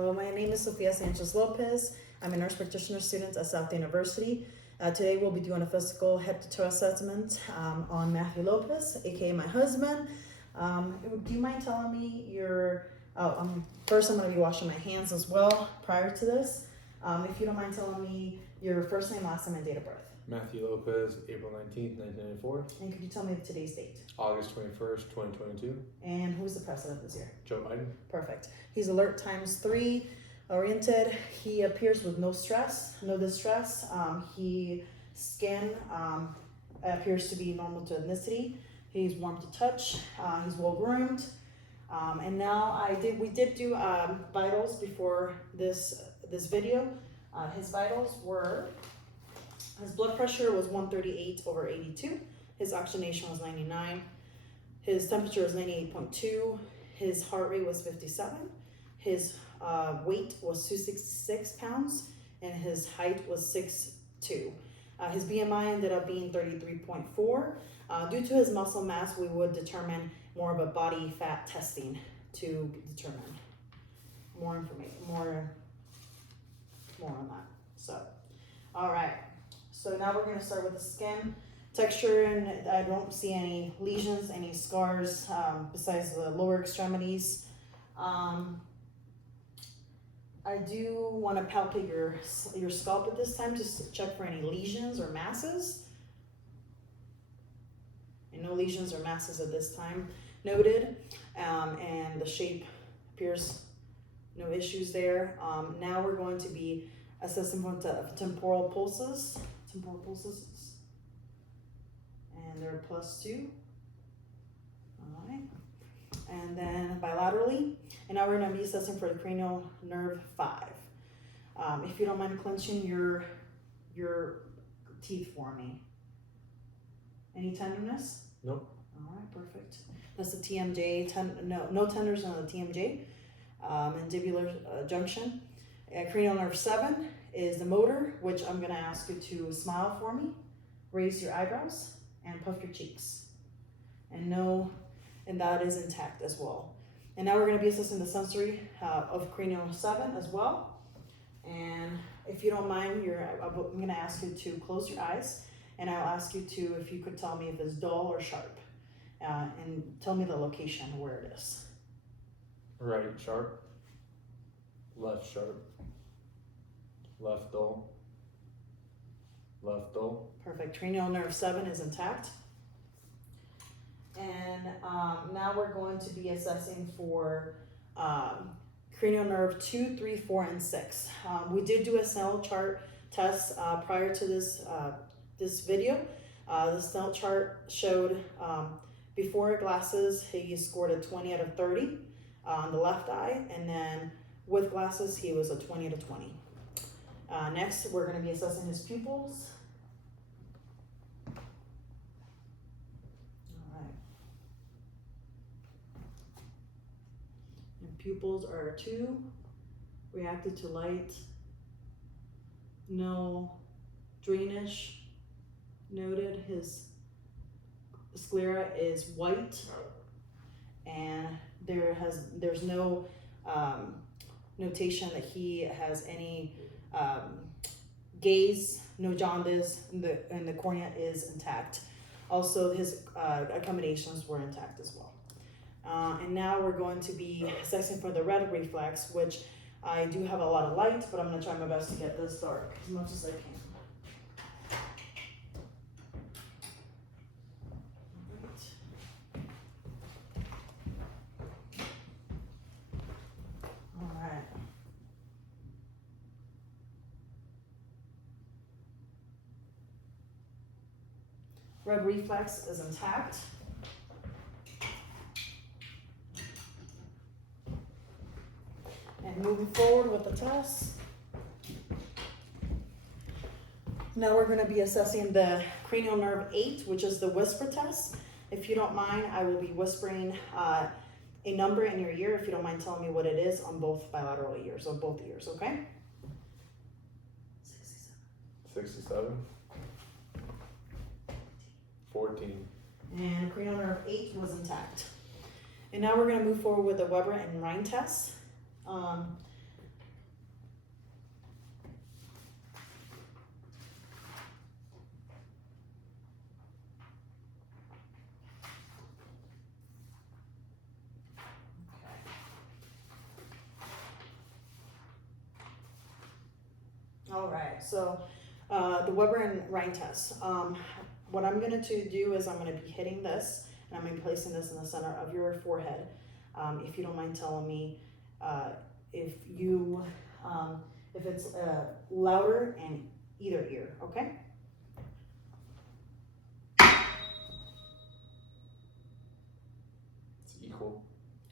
Hello, my name is Sofia Sanchez Lopez. I'm a nurse practitioner student at South University. Today we'll be doing a physical head to toe assessment on Matthew Lopez, aka my husband. Do you mind telling me first I'm going to be washing my hands as well prior to this. If you don't mind telling me your first name, last name, and date of birth. Matthew Lopez, April 19th, 1994. And could you tell me today's date? August 21st, 2022. And who's the president this year? Joe Biden. Perfect. He's alert ×3 oriented. He appears with no stress, no distress. His skin appears to be normal to ethnicity. He's warm to touch. He's well groomed. And now we did do vitals before this video. His vitals were, his blood pressure was 138/82. His oxygenation was 99. His temperature was 98.2. His heart rate was 57. His weight was 266 pounds, and his height was 6'2". His BMI ended up being 33.4. Due to his muscle mass, we would determine more of a body fat testing to determine more information, more on that. So, all right. So now we're going to start with the skin texture, and I don't see any lesions, any scars besides the lower extremities. I do want to palpate your scalp at this time just to check for any lesions or masses. And no lesions or masses at this time noted. And the shape appears no issues there. Now we're going to be assessing for temporal pulses. And they're +2. All right. And then bilaterally. And now we're going to be assessing for the cranial nerve 5. If you don't mind clenching your teeth for me. Any tenderness? Nope. All right, perfect. That's the TMJ. No tenderness on the TMJ. Mandibular junction. Cranial nerve 7 is the motor, which I'm going to ask you to smile for me, raise your eyebrows, and puff your cheeks. And that is intact as well. And now we're going to be assessing the sensory of cranial 7 as well. And if you don't mind, I'm going to ask you to close your eyes, and I'll ask you to, if you could tell me if it's dull or sharp, and tell me the location where it is. Right sharp, left sharp, left dull, left dull. Perfect. Cranial nerve 7 is intact. And now we're going to be assessing for cranial nerve 2, 3, 4, and 6. We did do a Snell chart test prior to this video. The Snell chart showed before glasses, he scored a 20 out of 30 on the left eye, and then with glasses, he was a 20 out of 20. Next, we're going to be assessing his pupils. Pupils are 2, reacted to light, no drainage noted. His sclera is white, and there's no notation that he has any gaze, no jaundice, and the cornea is intact. Also, his accommodations were intact as well. And now we're going to be assessing for the red reflex, which I do have a lot of light, but I'm going to try my best to get this dark as much as I can. All right. Red reflex is intact. And moving forward with the test. Now we're going to be assessing the cranial nerve 8, which is the whisper test. If you don't mind, I will be whispering a number in your ear, if you don't mind telling me what it is on both bilateral ears, or both ears, okay? 67. 14. And cranial nerve 8 was intact. And now we're going to move forward with the Weber and Rhine test. All right, so the Weber and Rhine test. What I'm going to do is I'm going to be hitting this, and I'm going to be placing this in the center of your forehead. If you don't mind telling me if you if it's louder in either ear, okay? It's equal.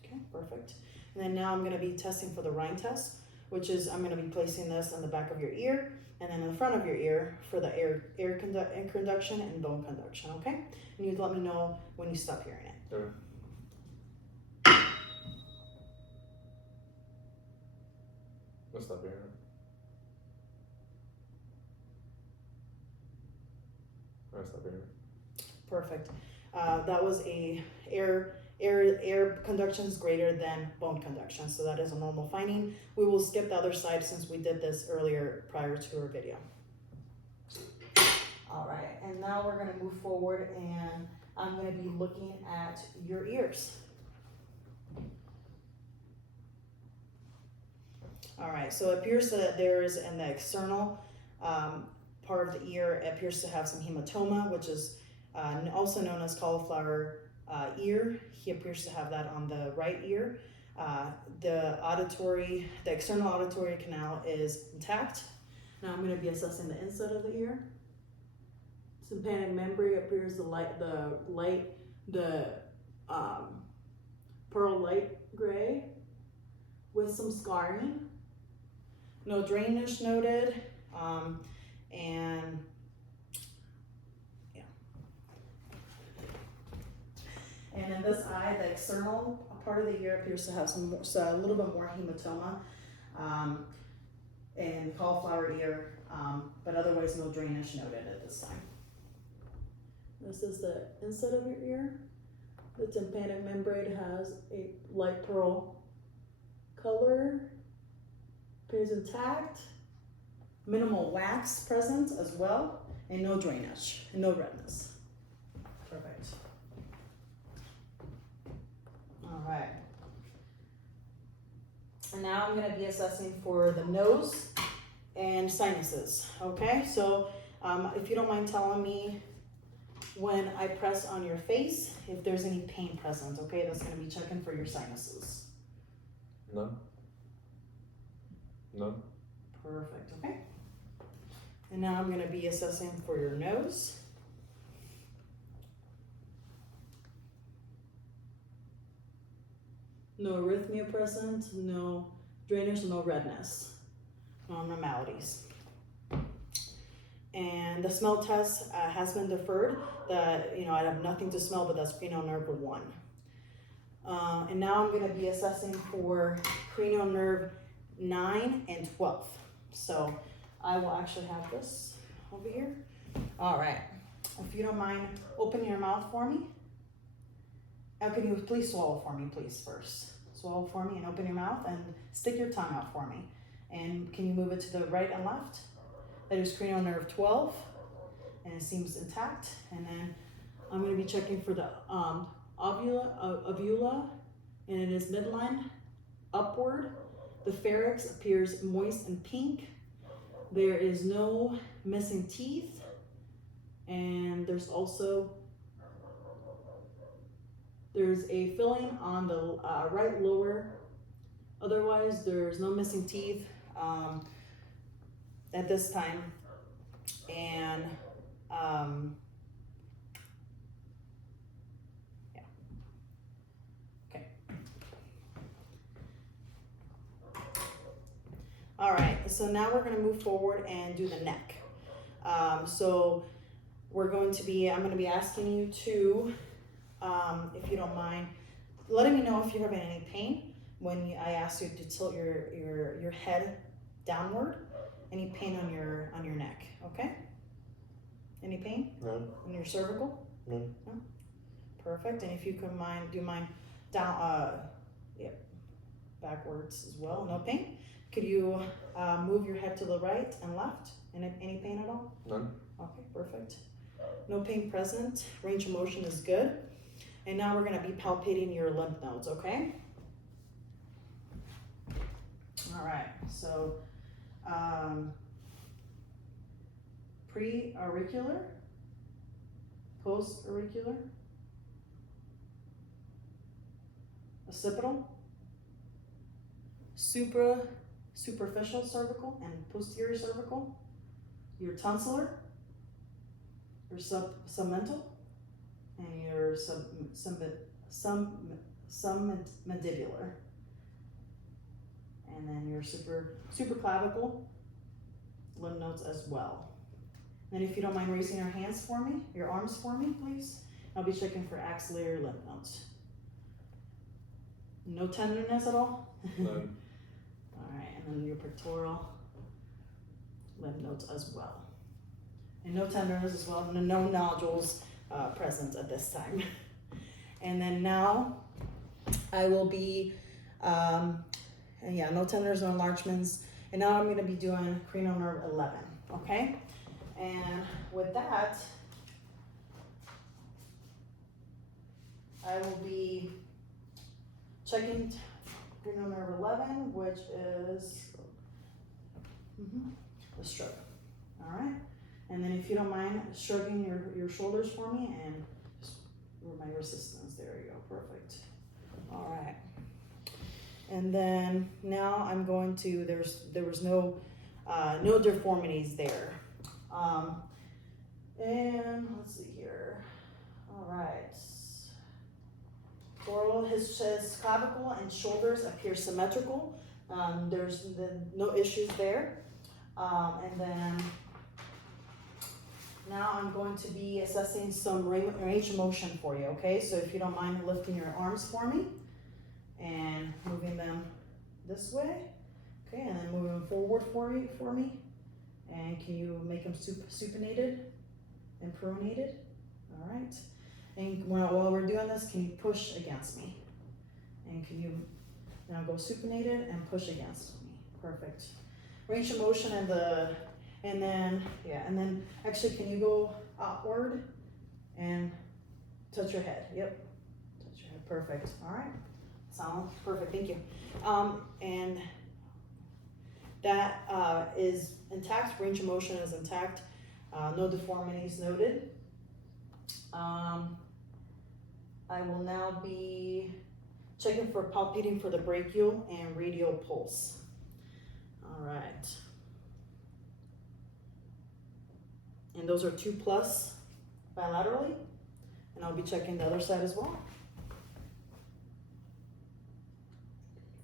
Okay, perfect. And then now I'm going to be testing for the Rhine test, which is I'm going to be placing this on the back of your ear and then in the front of your ear for the air conduction and bone conduction, okay? And you'd let me know when you stop hearing it. Sure. Let's stop hearing it. Let's stop hearing it. Perfect. That was a air conduction is greater than bone conduction, so that is a normal finding. We will skip the other side since we did this earlier prior to our video. All right, and now we're going to move forward, and I'm going to be looking at your ears. All right, so it appears that there is in the external part of the ear, it appears to have some hematoma, which is also known as cauliflower ear. He appears to have that on the right ear. The external auditory canal is intact. Now I'm going to be assessing the inside of the ear. Tympanic membrane appears the pearl light gray with some scarring. No drainage noted, and yeah. And in this eye, the external part of the ear appears to have a little bit more hematoma, and cauliflower ear, but otherwise no drainage noted at this time. This is the inside of your ear. The tympanic membrane has a light pearl color. Appears intact, minimal wax present as well, and no drainage, and no redness. Perfect. All right. And now I'm going to be assessing for the nose and sinuses. Okay, so if you don't mind telling me when I press on your face, if there's any pain present, okay, that's going to be checking for your sinuses. None. None. Perfect, okay. And now I'm going to be assessing for your nose. No arrhythmia present, no drainage, no redness, no abnormalities. And the smell test has been deferred. I have nothing to smell, but that's cranial nerve 1. And now I'm going to be assessing for cranial nerve 9 and 12. So I will actually have this over here. All right. If you don't mind, open your mouth for me. Now, can you please swallow for me, please, first? Swallow for me and open your mouth and stick your tongue out for me. And can you move it to the right and left? That is cranial nerve 12, and it seems intact. And then I'm going to be checking for the uvula, and it is midline upward. The pharynx appears moist and pink. There is no missing teeth, and there's a filling on the right lower. Otherwise, there's no missing teeth at this time, and yeah. Okay. All right, so now we're going to move forward and do the neck. So I'm going to be asking you to, if you don't mind, letting me know if you're having any pain when I ask you to tilt your head downward. Any pain on your neck, okay? Any pain? No. On your cervical? No. No? Perfect. And if you could do you mind down, backwards as well? No pain? Could you move your head to the right and left? Any pain at all? None. Okay, perfect. No pain present. Range of motion is good. And now we're going to be palpating your lymph nodes, okay? All right, so pre-auricular, post-auricular, occipital, superficial cervical and posterior cervical, your tonsillar, your submental, and your submandibular, and then your supraclavicle lymph nodes as well. And if you don't mind raising your hands for me, your arms for me, please. I'll be checking for axillary lymph nodes. No tenderness at all? None. All right, and then your pectoral lymph nodes as well. And no tenderness as well, no nodules present at this time. And then now I will be, no tenderness, no enlargements. And now I'm gonna be doing cranial nerve 11, okay? And with that, I will be checking cranial nerve 11, which is the stroke, all right? And then if you don't mind shrugging your shoulders for me and just my resistance, there you go, perfect. All right. And then now I'm going to, there was no deformities there. And let's see here, all right. His clavicle and shoulders appear symmetrical. There's no issues there. And then now I'm going to be assessing some range of motion for you, okay? So if you don't mind lifting your arms for me and moving them this way, okay? And then moving forward for me. And can you make them supinated and pronated? All right. And while we're doing this, can you push against me? And can you now go supinated and push against me? Perfect. Range of motion and then actually, can you go outward and touch your head? Yep, touch your head. Perfect. All right. Sound perfect. Thank you. And that is intact. Range of motion is intact. No deformities noted. I will now be checking for palpating for the brachial and radial pulse. All right. And those are 2+ bilaterally. And I'll be checking the other side as well.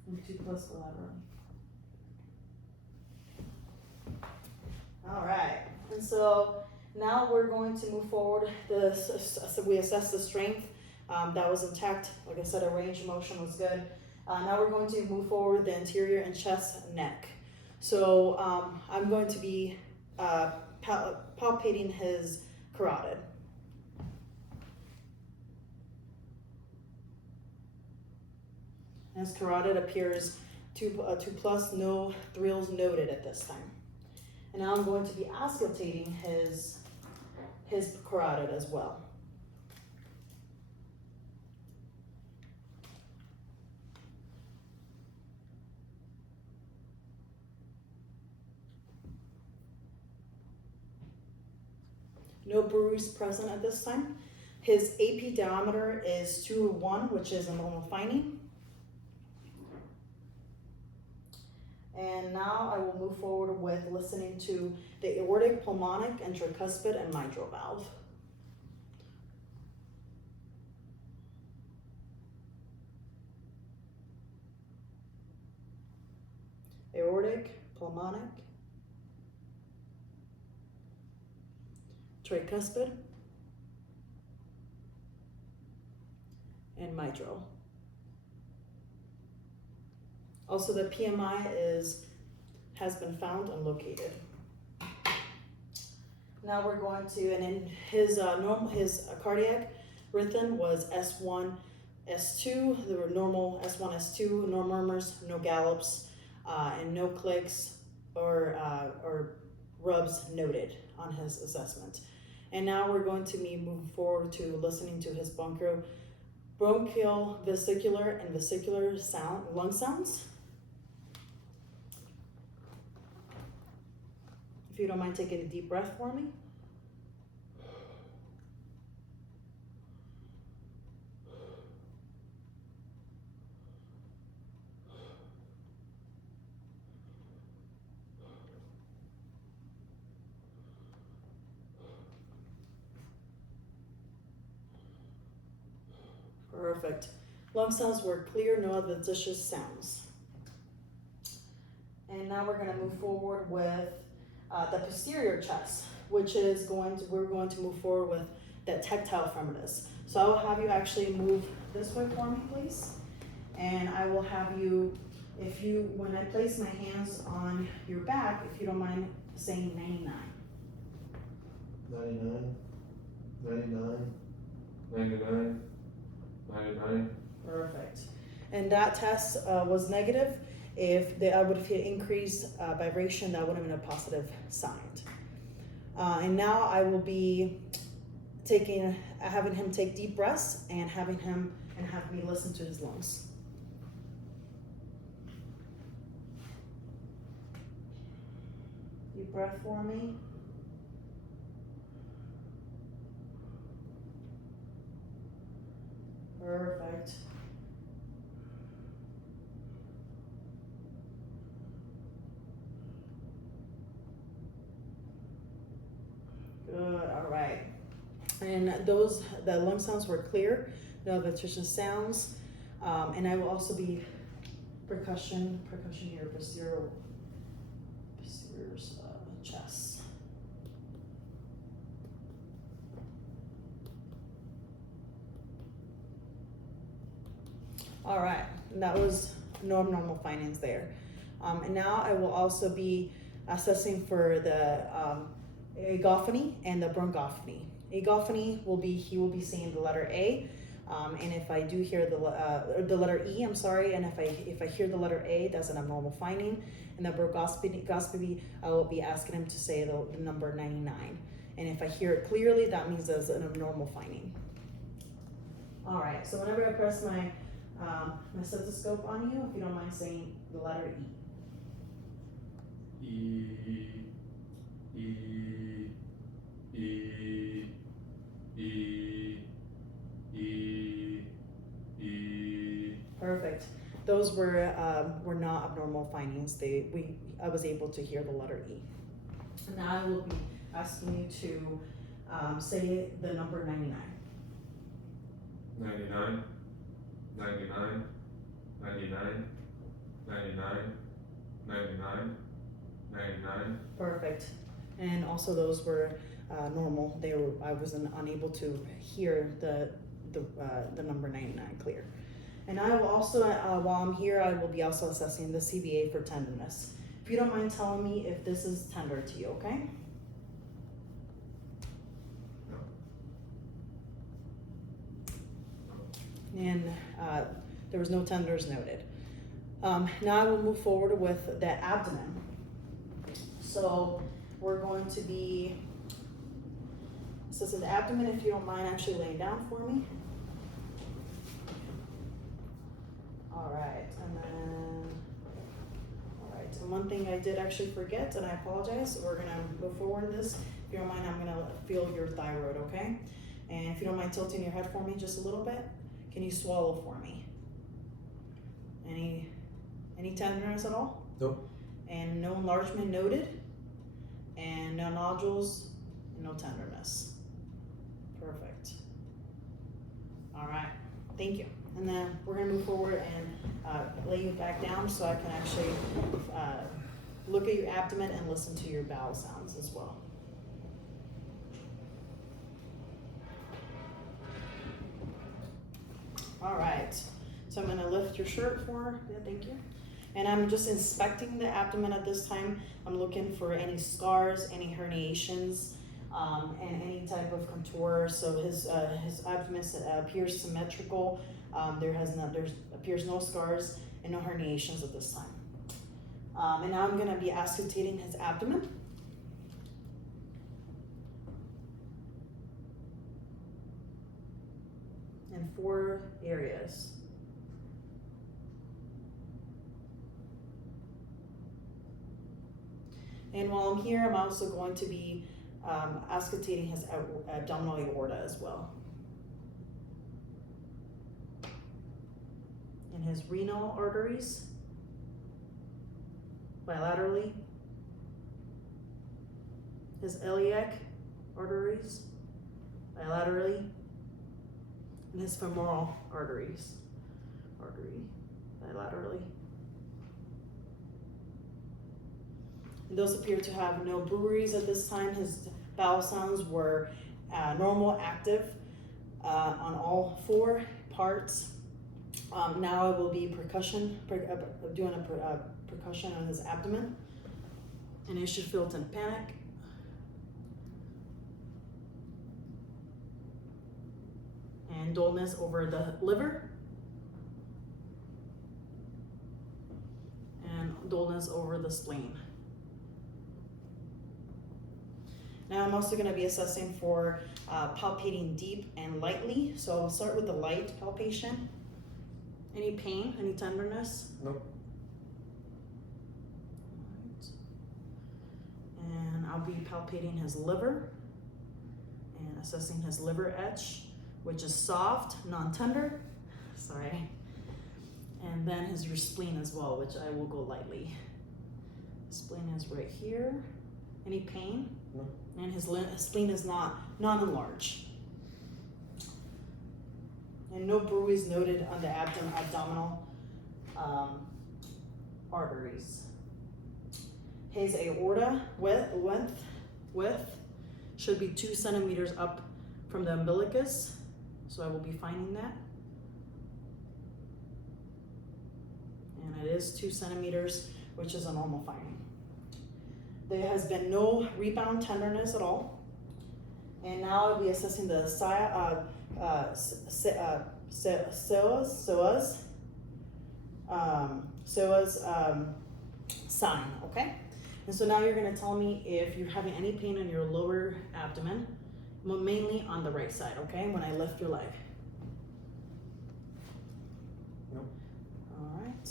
And 2+ bilaterally. All right. And so now we're going to move forward. We assess the strength. That was intact. Like I said, a range of motion was good. Now we're going to move forward the anterior and chest, neck. So I'm going to be palpating his carotid. His carotid appears 2+, no thrills noted at this time. And now I'm going to be auscultating his carotid as well. No bruise present at this time. His AP diameter is 2/1, which is a normal finding. And now I will move forward with listening to the aortic, pulmonic, and tricuspid and mitral valve. Aortic, pulmonic, tricuspid, and mitral. Also, the PMI has been found and located. Now we're going to, and in his cardiac rhythm was S1, S2. There were normal S1, S2, no murmurs, no gallops, and no clicks or rubs noted on his assessment. And now we're going to be moving forward to listening to his bronchial, vesicular, and vesicular lung sounds. If you don't mind taking a deep breath for me, Perfect. Lung sounds were clear, no adventitious sounds. And now we're gonna move forward with the posterior chest, which is we're going to move forward with that tactile firmness. So I will have you actually move this way for me, please. And I will have you, when I place my hands on your back, if you don't mind saying 99. 99, 99, 99, 99. Perfect. And that test was negative. If I would have hit increased vibration, that would have been a positive sign. And now I will be having him take deep breaths and have me listen to his lungs. Deep breath for me. Perfect. Good, all right. And the lung sounds were clear, no adventitious sounds. And I will also be percussion here, posterior chest. All right, and that was no abnormal findings there. And now I will also be assessing for the agophony and the bronchophony. Agophony he will be saying the letter A, and if I do hear the letter E, I'm sorry, and if I hear the letter A, that's an abnormal finding. And the bronchoscopy, I will be asking him to say the number 99. And if I hear it clearly, that means that's an abnormal finding. All right, so whenever I press my stethoscope on you, if you don't mind saying the letter E. E, E, E, E, E, E. Perfect. Those were not abnormal findings. I was able to hear the letter E. And now I will be asking you to say the number 99. 99, 99, 99, 99, 99, 99. Perfect. And also those were normal. I wasn't unable to hear the number 99 clear. And I will also, while I'm here, I will be also assessing the CVA for tenderness. If you don't mind telling me if this is tender to you, okay? And there was no tenders noted. Now I will move forward with the abdomen. So we're going to be assessing the abdomen. If you don't mind actually laying down for me. All right, and one thing I did actually forget, and I apologize, we're gonna move forward in this. If you don't mind, I'm gonna feel your thyroid, okay? And if you don't mind tilting your head for me just a little bit, can you swallow for me? Any tenderness at all? Nope. And no enlargement noted, and no nodules, and no tenderness. Perfect. All right, thank you. And then we're gonna move forward and lay you back down so I can actually look at your abdomen and listen to your bowel sounds as well. All right, so I'm gonna lift your shirt thank you. And I'm just inspecting the abdomen at this time. I'm looking for any scars, any herniations, and any type of contour. So his abdomen appears symmetrical. There appears no scars and no herniations at this time. And now I'm gonna be auscultating his abdomen. In 4 areas. And while I'm here, I'm also going to be auscultating his abdominal aorta as well. And his renal arteries, bilaterally. His iliac arteries, bilaterally. and his femoral artery bilaterally. And those appear to have no bruises at this time. His bowel sounds were normal, active on all 4 parts. Now I will be doing a percussion on his abdomen, and he should feel to panic. And dullness over the liver, and dullness over the spleen. Now I'm also going to be assessing for palpating deep and lightly. So I'll start with the light palpation. Any pain, any tenderness? Nope. And I'll be palpating his liver and assessing his liver edge, which is soft, non-tender. Sorry. And then his spleen as well, which I will go lightly. Spleen is right here. Any pain? No. And his spleen is not enlarged. And no bruise noted on the abdominal arteries. His aorta width should be 2 centimeters up from the umbilicus. So I will be finding that. And it is 2 centimeters, which is a normal finding. There has been no rebound tenderness at all. And now I'll be assessing the psoas sign, okay? And so now you're gonna tell me if you're having any pain in your lower abdomen, mainly on the right side, okay? When I lift your leg. Nope. All right.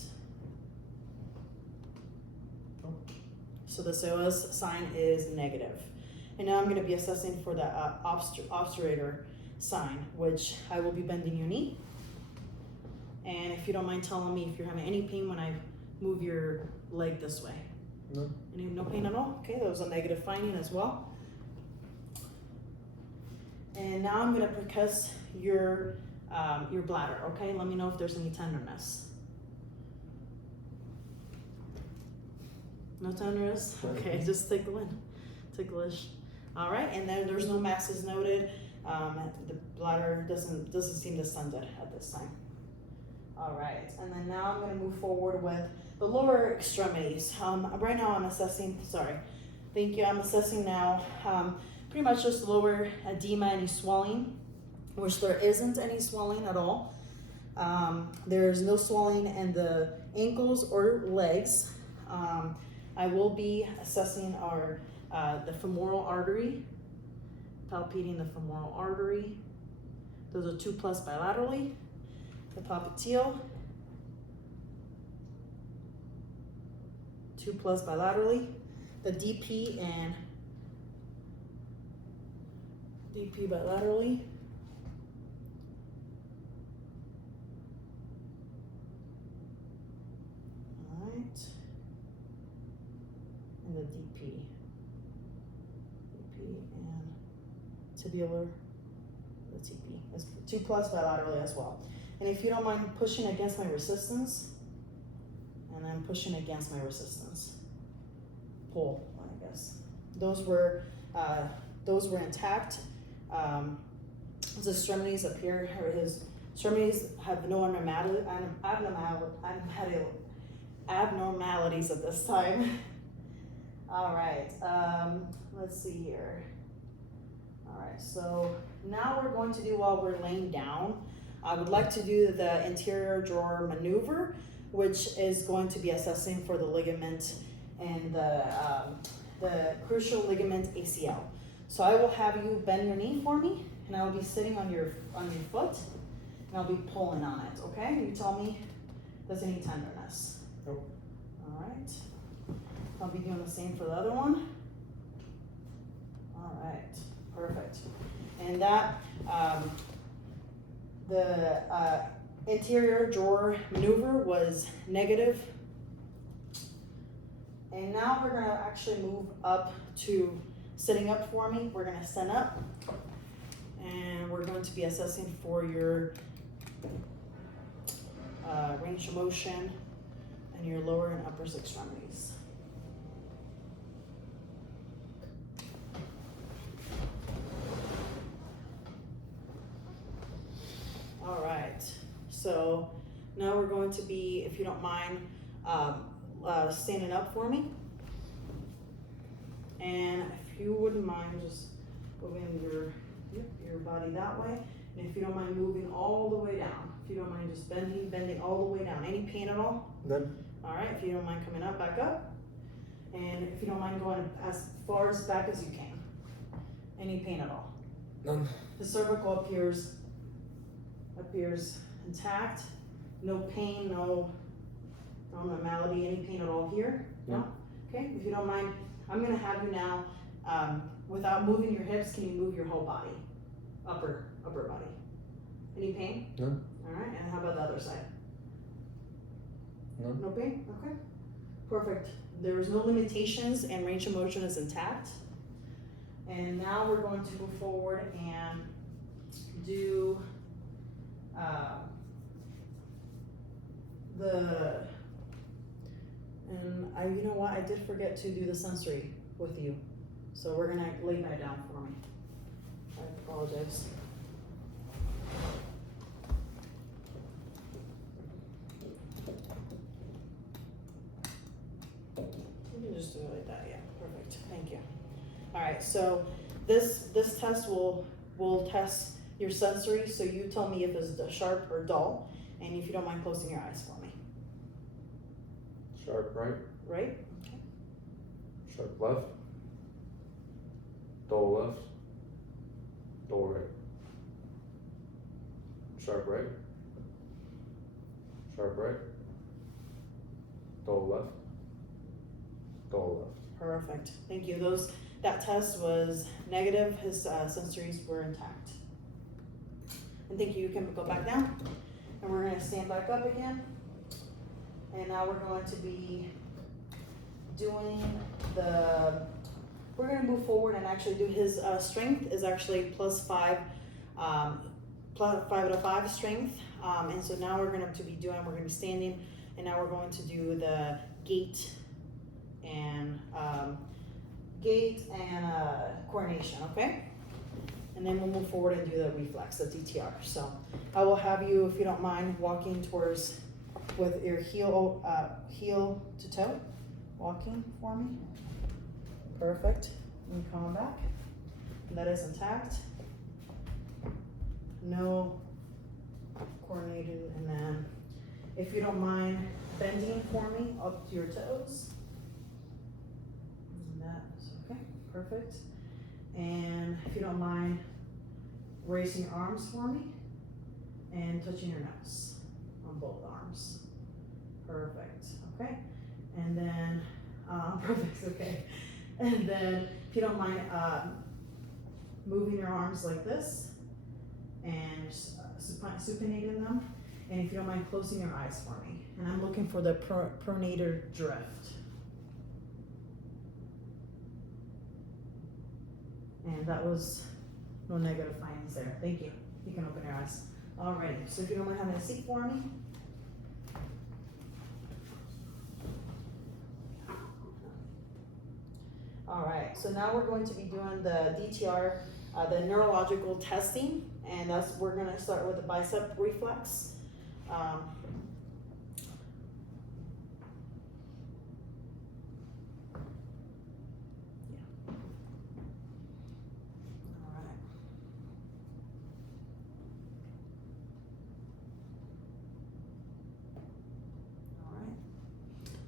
Nope. So the psoas sign is negative. And now I'm gonna be assessing for the obturator sign, which I will be bending your knee. And if you don't mind telling me if you're having any pain when I move your leg this way. No. No pain at all? Okay, that was a negative finding as well. And now I'm gonna percuss your bladder, okay? Let me know if there's any tenderness. No tenderness? Okay, just ticklish. All right, and then there's no masses noted. The bladder doesn't seem distended at this time. All right, and then now I'm gonna move forward with the lower extremities. Right now I'm assessing, I'm assessing now pretty much just lower edema, any swelling, which there isn't any swelling at all. There's no swelling in the ankles or legs. I will be assessing the femoral artery, palpating the femoral artery. Those are 2+ bilaterally. The popliteal, 2+ bilaterally. The DP bilaterally. All right. And the DP and tibular, the TP. It's 2+ bilaterally as well. And if you don't mind pushing against my resistance, and then pushing against my resistance. Pull, I guess. Those were intact. His extremities appear, or his extremities have no abnormalities at this time. All right, let's see here. All right, so now we're going to do, while we're laying down, I would like to do the anterior drawer maneuver, which is going to be assessing for the ligament and the crucial ligament ACL. So I will have you bend your knee for me, and I will be sitting on your foot, and I'll be pulling on it, okay? You tell me if there's any tenderness. Nope. All right. I'll be doing the same for the other one. All right, perfect. And that, the anterior drawer maneuver was negative. And now we're gonna actually move up to sitting up for me. We're gonna stand up, And we're going to be assessing for your range of motion and your lower and upper extremities. All right, so now we're going to be, if you don't mind, standing up for me. And if you wouldn't mind just moving your body that way. And if you don't mind moving all the way down. If you don't mind just bending all the way down. Any pain at all? None. All right, if you don't mind coming up, back up. And if you don't mind going as far as back as you can. Any pain at all? None. The cervical appears intact. No pain, no abnormality, any pain at all here? No? Okay, if you don't mind, I'm gonna have you now, without moving your hips, can you move your whole body? Upper body. Any pain? None. All right, and how about the other side? None. No pain? Okay, perfect. There is no limitations and range of motion is intact. And now we're going to move forward and do you know what, I did forget to do the sensory with you. So we're gonna lay that down for me. I apologize. You can just do it like that, yeah, perfect, thank you. All right, so this test will test your sensory, so you tell me if it's sharp or dull, and if you don't mind closing your eyes for me. Sharp right. Right? Okay. Sharp left. Dull left. Dull right. Sharp right. Sharp right. Dull left. Dull left. Perfect, thank you. That test was negative, his sensories were intact. And thank you, you can go back down. And we're gonna stand back up again. And now we're going to be doing we're gonna move forward and actually do his strength is actually +5 out of 5 strength. And so now we're gonna be standing, and now we're going to do the gait and coordination, okay? And then we'll move forward and do the reflex, the DTR. So I will have you, if you don't mind, walking towards with your heel to toe, walking for me. Perfect. And come back. That is intact. No coordinated, and then if you don't mind bending for me up to your toes. And that is okay. Perfect. And if you don't mind raising your arms for me and touching your nose on both arms. Perfect. Okay. And then perfect. Okay. And then if you don't mind moving your arms like this and supinating them. And if you don't mind closing your eyes for me. And I'm looking for the pronator drift. And that was no negative findings there. Thank you. You can open your eyes. Alrighty, so if you don't mind having a seat for me. Alright, so now we're going to be doing the DTR, the neurological testing, and we're gonna start with the bicep reflex.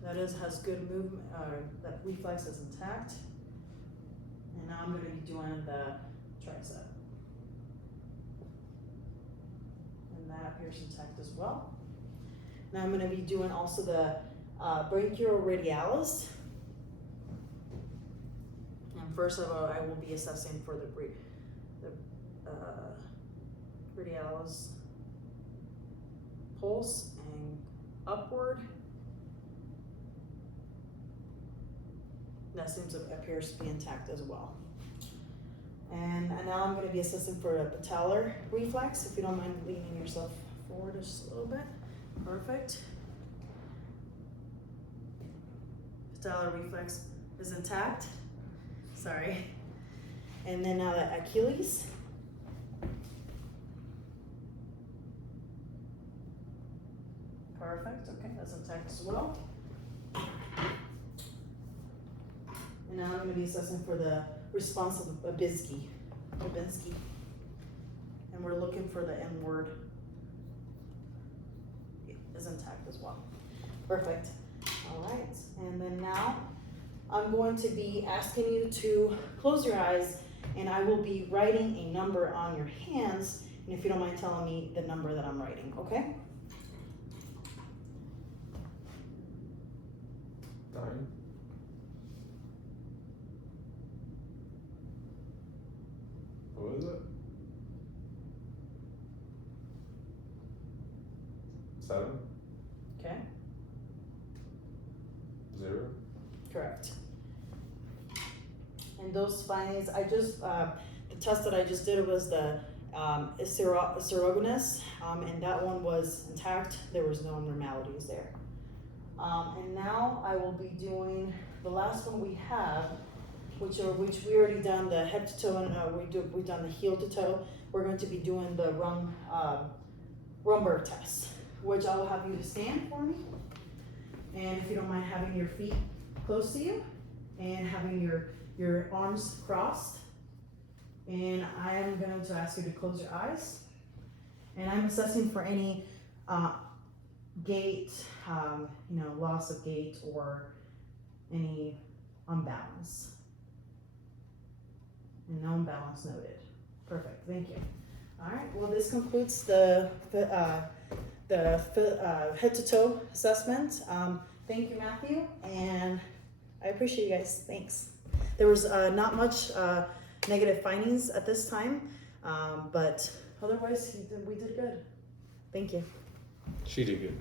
That has good movement, that reflex is intact. And now I'm going to be doing the tricep. And that appears intact as well. Now I'm going to be doing also the brachioradialis. And first of all, I will be assessing for the radialis pulse and upward. That appears to be intact as well. And now I'm going to be assessing for a patellar reflex. If you don't mind leaning yourself forward just a little bit. Perfect. Patellar reflex is intact. Sorry. And then now the Achilles. Perfect. Okay, that's intact as well. And now I'm going to be assessing for the response of Babinski. And we're looking for the N word is intact as well. Perfect. All right. And then now I'm going to be asking you to close your eyes, and I will be writing a number on your hands. And if you don't mind telling me the number that I'm writing, okay? 9. What is it? 7. Okay. 0. Correct. And those findings, I just, the test that I just did was the serogonous, and that one was intact. There was no abnormalities there. And now I will be doing the last one we have, which we already done the head to toe, and we've done the heel to toe. We're going to be doing the Rumberg test, which I will have you to stand for me. And if you don't mind having your feet close to you and having your arms crossed. And I am going to ask you to close your eyes. And I'm assessing for any gait, loss of gait or any unbalance. And no imbalance noted. Perfect, thank you. All right, well, this concludes the head to toe assessment. Thank you, Matthew, and I appreciate you guys. Thanks. There was not much negative findings at this time, but otherwise we did good. Thank you. She did good.